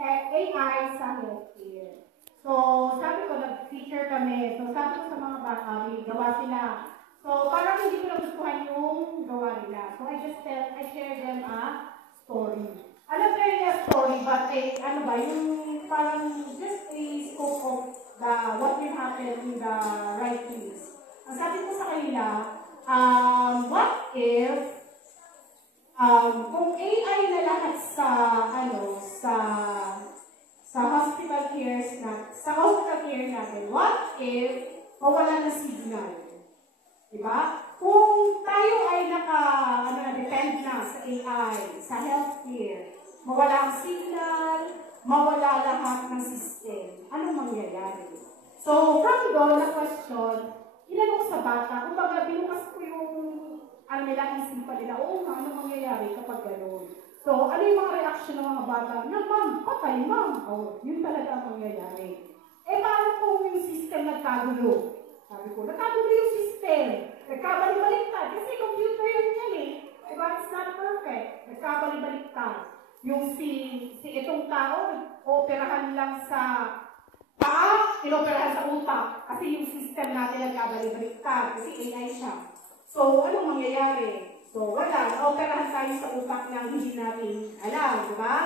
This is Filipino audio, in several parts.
AI sa healthcare. So, sabi ko, nag-feature kami. So, sabi ko sa mga bata, gawa sila. So, parang hindi ko nagustuhan yung gawa nila. So, I share them a story. I'm not telling a story, but ano ba, yung parang just a scope of what will happen in the right place. Ang sabi ko sa kanila, what if, kung AI na lahat sa hospital care natin, what if mawala na signal? Diba? Kung tayo ay depend na sa AI, sa healthcare, mawala ang signal, mawala lahat ng system, anong mangyayari? So, from doon na question, inano ko sa bata, kumbaga binukas ko yung nila isipan nila, oo nga, anong mangyayari kapag gano'n? So, ano yung mga reaction ng mga bata? Na, ma'am, patay, ma'am. Oh, yun talaga ang mangyayari. Paano kung yung system nagkagulo? Sabi ko, nagkagulo yung system. Nagkabali-baliktad. Kasi computer yun yan eh. Diba? It's not perfect. Nagkabali-baliktad. Yung itong tao, operahan lang sa paa, inoperahan sa utak. Kasi yung system natin nagkabali-baliktad. Kasi AI siya. So, anong mangyayari? So, wala. Operahan tayo sa utak ng hindi natin alam. Diba?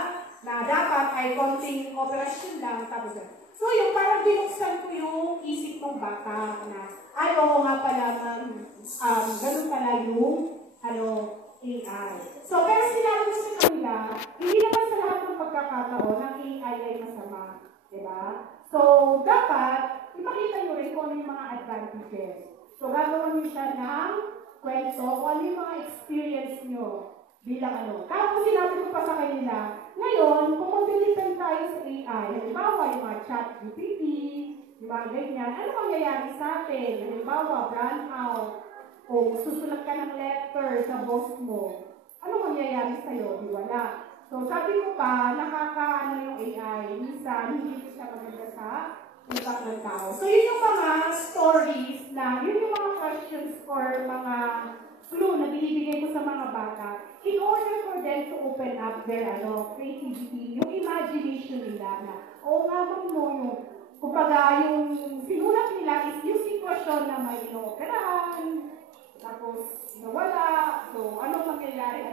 Na dapat ay konting operasyon lang. Tapos so, yung parang binuksan ko yung isip ng bata na, oo nga pala, ganun pala yung, AI. So, pero sinabi ko sa kanila, hindi naman sa lahat ng pagkakataon ng AI ay masama. Diba? So, dapat, ipakita nyo rin kung ano yung mga advantages. So, gagawin nyo siya ng kwento, kung ano yung mga experience nyo bilang Tapos sinabi ko pa sa kanila, ngayon, kung mag-depend tayo sa AI, halimbawa yung mga chat GPT, yung mga ganyan, ano mangyayari sa atin? Halimbawa, brand out, o susulat ka ng letter sa boss mo, ano mangyayari sa'yo? Di wala. So sabi ko pa, yung AI, minsan, hindi siya maganda sa utak ng tao. So yun yung mga stories yun yung mga questions or mga clue na binibigay ko sa mga bata in order for them to open up their creativity, yung imagination nila na, oo nga yung kumbaga yung sinulat nila is yung sitwasyon na may operahan, tapos nawala, so anong nangyari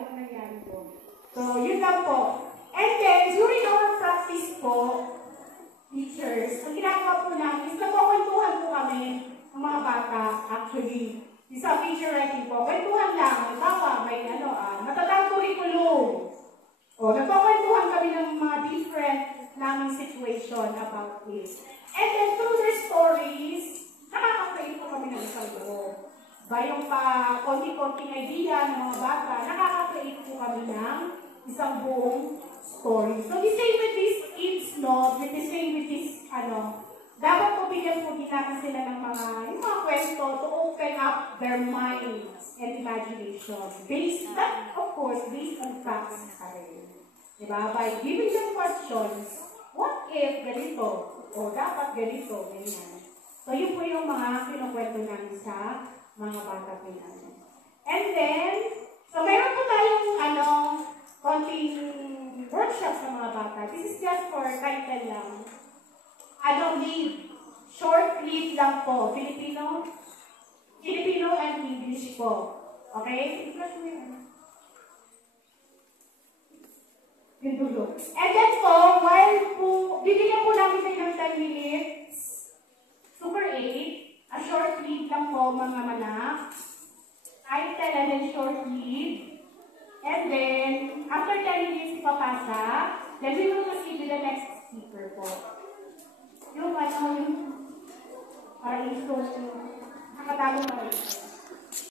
po. So yun lang po. And then, during our practice po, teachers, ang ginagawa po namin is nagkakwentuhan po kami ng mga bata actually. Sa feature writing po, kwentuhan lang. Halimbawa, may natatang curriculum. O, nagkakwentuhan kami ng mga different naming situation about this. And then, through their stories, nakaka-create po kami ng isang buo. Yung konti-konting idea ng mga bata, nakaka-create po kami ng isang buong story. So, the same with these kids, the same with this, dapat po bigyan po natin sila ng yung mga kwento to open up their minds and imagination. That, of course, based on facts pa rin. Diba? By giving them questions, what if ganito? O dapat ganito, ganyan. So, yun po yung mga kinukwento namin sa mga bata po natin. And then, so meron po tayong konting workshop sa mga bata. This is just for title lang. Lead. Short lead lang po. Filipino and English po. Okay? Yung dulo. And then po, while po, bibigyan po namin kayo ng 10 minutes. Super 8. A short lead lang po, mga manak. Title and then short lead. And then, after 10 minutes ipapasa, then we will proceed with the next speaker po. Yung para intro, nakatalo pa rin.